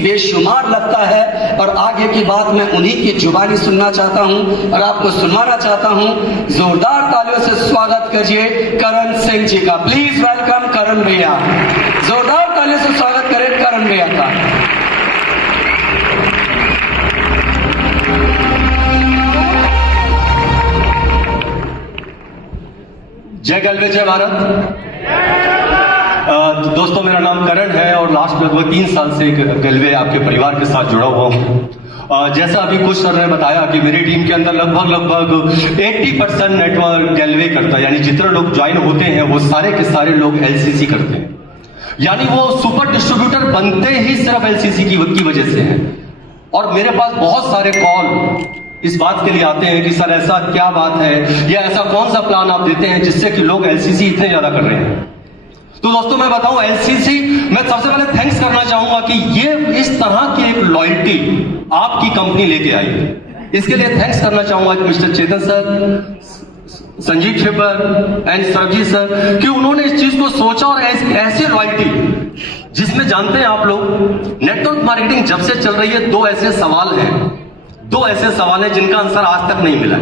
बेशुमार लगता है। और आगे की बात मैं उन्हीं की जुबानी सुनना चाहता हूं और आपको सुनवाना चाहता हूं। जोरदार तालियों से स्वागत करिए करण सिंह जी का। प्लीज वेलकम करण भैया। जोरदार तालियों से स्वागत करें करण भैया का। जय गलवे जय भारत। दोस्तों, मेरा नाम करण है और लास्ट लगभग 3 साल से गलवे आपके परिवार के साथ जुड़ा हुआ हूँ। जैसा अभी कुछ सर ने बताया कि मेरी टीम के अंदर लगभग 80% नेटवर्क गलवे करता है, यानी जितने लोग ज्वाइन होते हैं वो सारे के सारे लोग एलसीसी करते हैं, यानी वो सुपर डिस्ट्रीब्यूटर बनते ही सिर्फ एलसीसी की वजह से हैं। और मेरे पास बहुत सारे कॉल इस बात के लिए आते हैं कि सर ऐसा क्या बात है या ऐसा कौन सा प्लान आप देते हैं जिससे कि लोग एलसीसी इतने ज्यादा कर रहे हैं। तो दोस्तों मैं बताऊं, एलसीसी मैं सबसे पहले थैंक्स करना चाहूंगा कि ये इस तरह की एक लॉयल्टी आपकी कंपनी लेके आई। इसके लिए थैंक्स करना चाहूंगा mister Chetan sir, Sanjeev Chhibber and Sarjeet sir कि उन्होंने इस चीज को सोचा और ऐसी लॉयल्टी जिसमें जानते हैं आप लोग नेटवर्क मार्केटिंग जब से चल रही है दो ऐसे सवाल हैं जिनका आंसर आज तक नहीं मिला,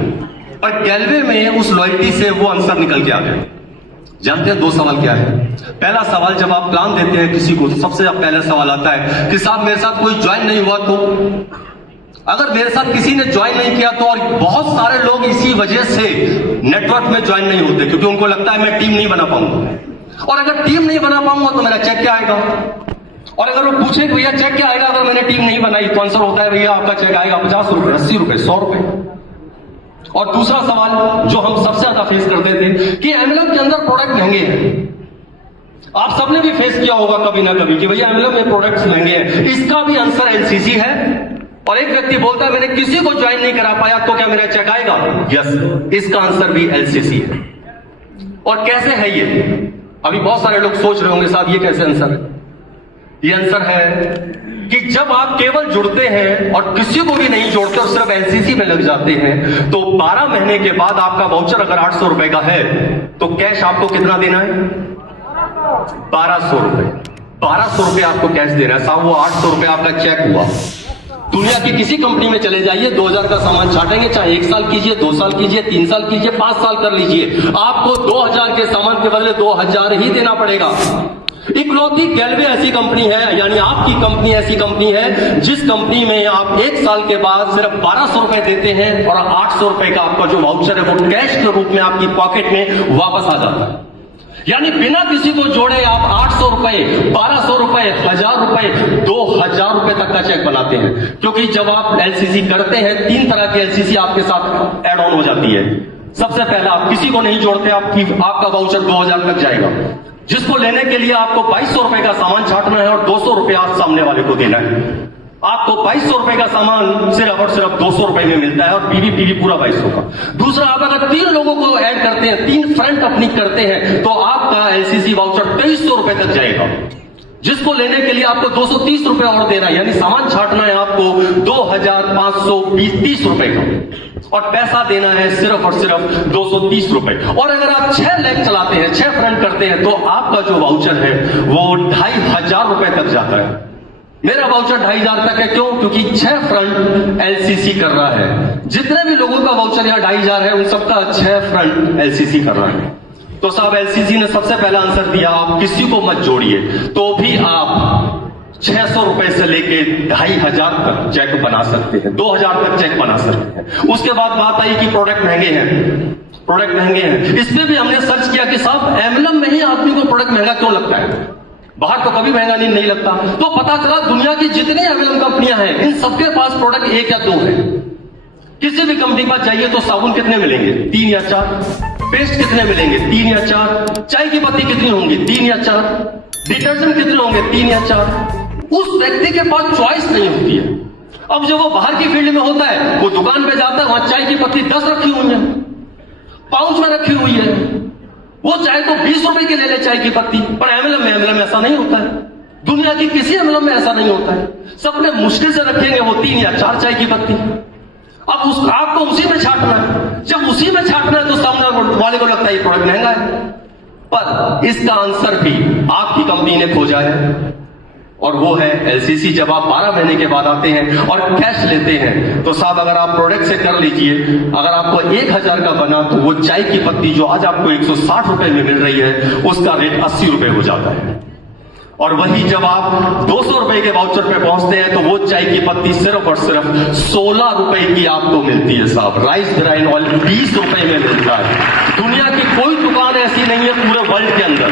पर गैलवे में उस लॉयल्टी से वो आंसर निकल के आ गया। जानते हैं 2 सवाल क्या है? पहला सवाल, जब आप प्लान देते हैं किसी को तो सबसे पहला सवाल आता है कि साहब मेरे साथ कोई ज्वाइन नहीं हुआ, तो अगर मेरे साथ किसी ने ज्वाइन नहीं किया तो, और बहुत सारे लोग इसी वजह से नेटवर्क में ज्वाइन नहीं होते क्योंकि उनको लगता है मैं टीम नहीं बना पाऊंगा, और अगर टीम नहीं बना पाऊंगा तो मेरा चेक क्या आएगा। और अगर वो पूछे भैया चेक क्या आएगा अगर मैंने टीम नहीं बनाई, तो आंसर होता है भैया आपका चेक आएगा 50 रुपए, 80 रुपए, 100 रुपए। और दूसरा सवाल जो हम सबसे ज्यादा फेस करते थे कि एमएलएम के अंदर प्रोडक्ट महंगे हैं। आप सबने भी फेस किया होगा कभी ना कभी कि भैया एमएलएम में प्रोडक्ट्स महंगे हैं। इसका भी आंसर एलसीसी है। और एक व्यक्ति बोलता है मैंने किसी को ज्वाइन नहीं करा पाया तो क्या मेरा चेक आएगा? यस, इसका आंसर भी एलसीसी है। और कैसे है ये? अभी बहुत सारे लोग सोच रहे होंगे साहब ये कैसे आंसर है? ये आंसर है कि जब आप केवल जुड़ते हैं और किसी को भी नहीं जोड़ते और सिर्फ एलसीसी में लग जाते हैं तो 12 महीने के बाद आपका वाउचर अगर 800 रुपए का है तो कैश आपको कितना देना है? 1200 रुपए। 1200 रुपए आपको कैश देना है साहब, वो 800 रुपए आपका चेक हुआ। दुनिया की किसी कंपनी में चले जाइए, 2000 का सामान छाटेंगे, चाहे 1 साल कीजिए, 2 साल कीजिए, 3 साल कीजिए, 5 साल कर लीजिए, आपको 2000 के सामान के बदले 2000 ही देना पड़ेगा। इकलौती गैलवे ऐसी कंपनी है, यानी आपकी कंपनी ऐसी कंपनी है जिस कंपनी में आप 1 साल के बाद सिर्फ 1200 रुपए देते हैं और 800 रुपए का आपका जो वाउचर है वो कैश के रूप में आपकी पॉकेट में वापस आ जाता है। यानी बिना किसी को जोड़े आप 800 रुपए, 1200 रुपए, 1000 रुपए, 2000 रुपए तक का चेक बनाते हैं। क्योंकि जब आप एलसीसी करते हैं 3 तरह की एलसीसी आपके साथ एड ऑन हो जाती है। सबसे पहला, आप किसी को नहीं जोड़ते, आपका वाउचर 2000 तक जाएगा, जिसको लेने के लिए आपको 2200 रुपए का सामान छाटना है और 200 रुपए आप सामने वाले को देना है। आपको 2200 रुपए का सामान सिर्फ और सिर्फ 200 रुपए में मिलता है और पीवी पूरा 2200 का। दूसरा, आप अगर 3 लोगों को ऐड करते हैं, 3 फ्रेंड अपनी करते हैं तो आपका एलसीसी वाउचर 2300 रुपए तक जाएगा, जिसको लेने के लिए आपको 230 रुपए और देना है, यानी सामान छाटना है आपको 2530 रुपए का और पैसा देना है सिर्फ और सिर्फ 230 रुपए। और अगर आप 6 लैख चलाते हैं, 6 फ्रेंड करते हैं तो आपका जो वाउचर है वो 2500 रुपए तक जाता है। मेरा वाउचर 2500 तक है। क्यों? क्योंकि 6 फ्रंट एलसीसी कर रहा है। जितने भी लोगों का वाउचर यहाँ 2500 है उन सबका 6 फ्रंट एलसीसी कर रहा है। तो साहब एलसीसी ने सबसे पहला आंसर दिया, आप किसी को मत जोड़िए, तो भी आप 600 रुपए से लेके 2500 तक चेक बना सकते हैं, 2000 तक चेक बना सकते हैं। उसके बाद बात आई कि प्रोडक्ट महंगे हैं। इसमें भी हमने सर्च किया कि साहब एमएलएम में ही आदमी को प्रोडक्ट महंगा क्यों लगता है? बाहर तो कभी महंगा नहीं लगता। तो पता चला दुनिया की जितनी एमएलएम कंपनियां हैं इन सबके पास प्रोडक्ट 1 या 2 है। किसी भी कंपनी के पास जाइए तो साबुन कितने मिलेंगे? 3 या 4। पेस्ट कितने मिलेंगे? 3 या 4। चाय की पत्ती कितनी होंगी? 3 या 4। डिटर्जेंट कितने होंगे? 3 या 4। उस व्यक्ति के पास चॉइस नहीं होती है। अब जब वो बाहर की फील्ड में होता है, वो दुकान पे जाता है, वहां चाय की पत्ती 10 रखी हुई है, पाउच में रखी हुई है, वो चाहे तो 20 रुपए की ले ले चाय की पत्ती। पर एमएलएम में ऐसा नहीं होता है। दुनिया की किसी एमएलएम में ऐसा नहीं होता है। सबने मुश्किल से रखेंगे वो 3 या 4 चाय की पत्ती। अब आपको उसी में छाटना है। जब उसी में छाटना है तो सामने वाले को लगता है ये प्रोडक्ट महंगा है। पर इसका आंसर भी आपकी कंपनी ने खोजा है। और वो है एलसीसी। जब आप 12 महीने के बाद आते हैं और कैश लेते हैं तो साहब अगर आप प्रोडक्ट से कर लीजिए, अगर आपको 1000 का बना तो वो चाय की पत्ती जो आज आपको 160 रुपए में मिल रही है उसका रेट 80 रुपए हो जाता है। और वही जब आप 200 रुपए के वाउचर पे पहुंचते हैं तो वो चाय की पत्ती सिर्फ और सिर्फ 16 रुपए की आपको मिलती है साहब। राइस ब्राइन ऑयल 20 रुपए में मिलता है। दुनिया की कोई दुकान ऐसी नहीं है पूरे वर्ल्ड के अंदर,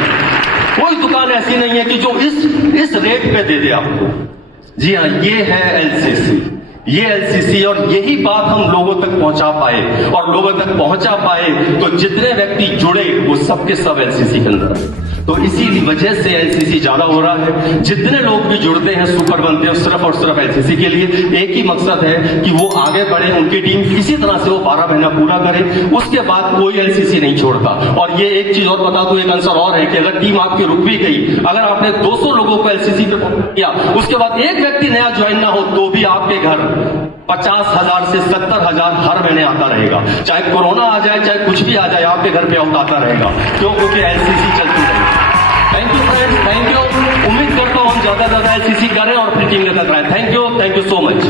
कोई दुकान ऐसी नहीं है कि जो इस रेट पे दे दे आपको। जी हाँ, ये है एलसीसी, ये एलसीसी। और यही बात हम लोगों तक पहुंचा पाए, और लोगों तक पहुंचा पाए तो जितने व्यक्ति जुड़े वो सबके सब एलसीसी के अंदर आए। तो इसी वजह से एलसीसी ज्यादा हो रहा है। जितने लोग भी जुड़ते हैं, सुपर बनते हैं, सिर्फ और सिर्फ एलसीसी के लिए। एक ही मकसद है कि वो आगे बढ़े, उनकी टीम इसी तरह से वो 12 महीना पूरा करे, उसके बाद कोई एलसीसी नहीं छोड़ता। और ये एक चीज और बता दूं, एक आंसर और है कि अगर टीम आपकी रुक भी गई, अगर आपने 200 लोगों को एलसीसी पे किया, उसके बाद एक व्यक्ति नया ज्वाइन ना हो तो भी आपके घर 50,000 से 70,000 हर महीने आता रहेगा। चाहे कोरोना आ जाए, चाहे कुछ भी आ जाए, आपके घर पे आता रहेगा, क्योंकि एलसीसी चलती रहेगी। Thank you friends, thank you. उम्मीद करता हूं हम ज्यादा एलसीसी करें और फिर टीम के तक आए। Thank you so much.